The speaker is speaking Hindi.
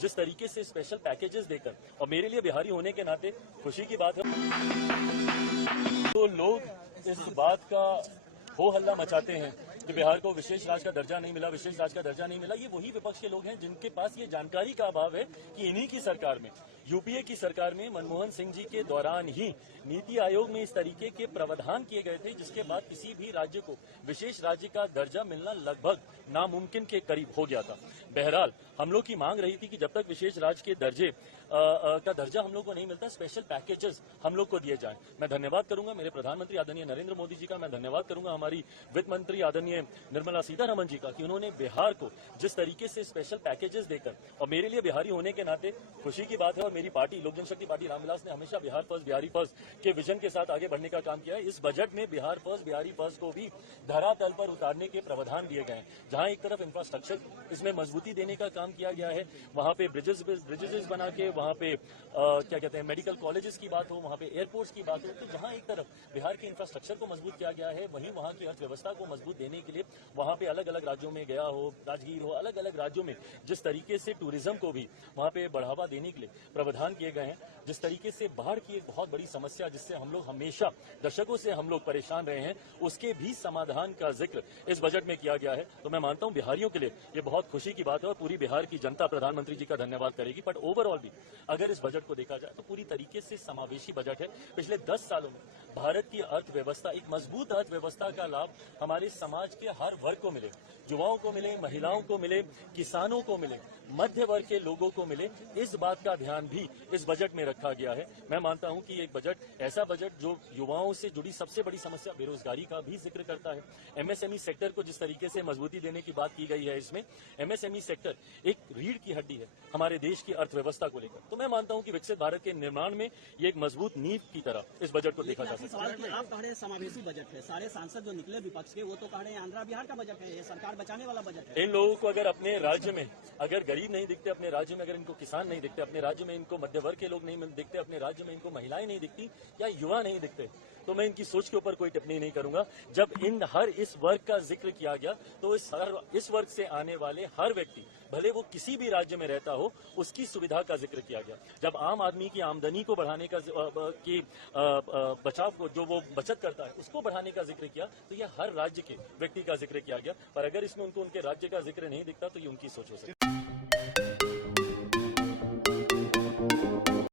जिस तरीके से स्पेशल पैकेजेस देकर, और मेरे लिए बिहारी होने के नाते खुशी की बात है, तो लोग इस बात का हो हल्ला मचाते हैं कि बिहार को विशेष राज्य का दर्जा नहीं मिला, विशेष राज्य का दर्जा नहीं मिला। ये वही विपक्ष के लोग हैं जिनके पास ये जानकारी का अभाव है कि इन्हीं की सरकार में, यूपीए की सरकार में मनमोहन सिंह जी के दौरान ही नीति आयोग में इस तरीके के प्रावधान किए गए थे जिसके बाद किसी भी राज्य को विशेष राज्य का दर्जा मिलना लगभग नामुमकिन के करीब हो गया था। बहरहाल हम लोग की मांग रही थी कि जब तक विशेष राज्य के दर्जे का दर्जा हम लोग को नहीं मिलता, स्पेशल पैकेजेस हम लोग को दिए जाएं। मैं धन्यवाद करूंगा मेरे प्रधानमंत्री आदरणीय नरेंद्र मोदी जी का, मैं धन्यवाद करूंगा हमारी वित्त मंत्री आदरणीय निर्मला सीतारमण जी का कि उन्होंने बिहार को जिस तरीके से स्पेशल पैकेजेस देकर, और मेरे लिए बिहारी होने के नाते खुशी की बात है, और मेरी पार्टी लोक जनशक्ति पार्टी रामविलास ने हमेशा बिहार फर्स्ट बिहारी फर्स्ट के विजन के साथ आगे बढ़ने का काम किया है। इस बजट में बिहार फर्स्ट बिहारी फर्स्ट को भी धरातल पर उतारने के प्रावधान दिए गए हैं, जहां एक तरफ इंफ्रास्ट्रक्चर इसमें मजबूती देने का काम किया गया है, वहां पे ब्रिजेस बना के, वहां पे क्या कहते हैं मेडिकल कॉलेजेस की बात हो, वहां पे एयरपोर्ट्स की बात हो, तो जहां एक तरफ बिहार के इंफ्रास्ट्रक्चर को मजबूत किया गया है, वहीं वहां की अर्थव्यवस्था को मजबूत देने के लिए वहां पे अलग अलग राज्यों में गया हो, राजगीर हो, अलग अलग राज्यों में जिस तरीके से टूरिज्म को भी वहां पे बढ़ावा देने के लिए प्रावधान किए गए हैं, जिस तरीके से बाढ़ की एक बहुत बड़ी समस्या जिससे हम लोग हमेशा दशकों से हम लोग परेशान रहे हैं, उसके भी समाधान का जिक्र इस बजट में किया गया है। तो मैं मानता हूं बिहारियों के लिए ये बहुत खुशी की बात है और पूरी बिहार की जनता प्रधानमंत्री जी का धन्यवाद करेगी। बट ओवरऑल भी अगर इस बजट को देखा जाए तो पूरी तरीके से समावेशी बजट है। पिछले 10 सालों में भारत की अर्थव्यवस्था, एक मजबूत अर्थव्यवस्था का लाभ हमारे समाज के हर वर्ग को मिले, युवाओं को मिले, महिलाओं को मिले, किसानों को मिले, मध्य वर्ग के लोगों को मिले, इस बात का ध्यान भी इस बजट में रखा गया है। मैं मानता हूं कि एक बजट ऐसा बजट जो युवाओं से जुड़ी सबसे बड़ी समस्या बेरोजगारी का भी जिक्र करता है। एमएसएमई सेक्टर को जिस तरीके से मजबूती देने की बात की गई है, इसमें एमएसएमई सेक्टर एक रीढ़ की हड्डी है हमारे देश की अर्थव्यवस्था को लेकर। तो मैं मानता हूं कि विकसित भारत के निर्माण में ये एक मजबूत नींव की तरह इस बजट को देखा जा सकता है। आप कह रहे हैं समावेशी बजट है, सारे सांसद जो निकले विपक्ष के वो तो कह रहे हैं आंध्र बिहार का बजट है, ये सरकार बचाने वाला बजट है। इन लोगों को अगर अपने राज्य में अगर गरीब नहीं दिखते, अपने राज्य में अगर इनको किसान नहीं दिखते, अपने राज्य में इनको मध्य वर्ग के लोग नहीं दिखते, अपने राज्य में इनको महिलाएं नहीं दिखती या युवा नहीं दिखते, तो मैं इनकी सोच के ऊपर कोई टिप्पणी नहीं करूंगा। जब इन हर इस वर्ग का जिक्र किया गया तो इस वर्ग से आने वाले हर व्यक्ति, भले वो किसी भी राज्य में रहता हो, उसकी सुविधा का जिक्र किया गया। जब आम आदमी की आमदनी को बढ़ाने का बचाव को जो वो बचत करता है उसको बढ़ाने का जिक्र किया, तो ये हर राज्य के व्यक्ति का जिक्र किया गया। पर अगर इसमें उनको उनके राज्य का जिक्र नहीं दिखता तो ये उनकी सोच हो सकती है।